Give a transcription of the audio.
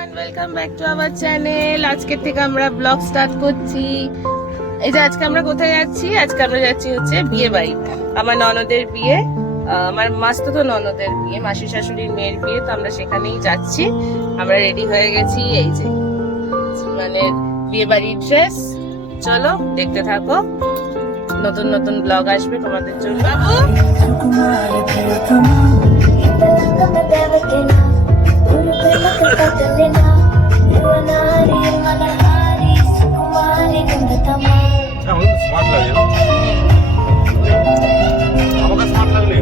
Everyone, welcome back to our channel. আজকে থেকে আমরা ব্লগ স্টার্ট করছি। এই যে আজকে আমরা কোথায় যাচ্ছি? আজকে আমরা যাচ্ছি হচ্ছে বিয়ে বাড়ি। আমার ননদের বিয়ে, আমার মাস্তুতো ননদের বিয়ে, মাসি শাশুড়ির মেয়ের বিয়ে। তো আমরা সেখানেই যাচ্ছি। আমরা রেডি হয়ে গেছি। এই যে মানে বিয়ে বাড়ির ড্রেস। চলো দেখতে থাকো, নতুন নতুন ব্লগ আসবে তোমাদের জন্য। স্মার্ট লাগে, আমাকে স্মার্ট লাগলে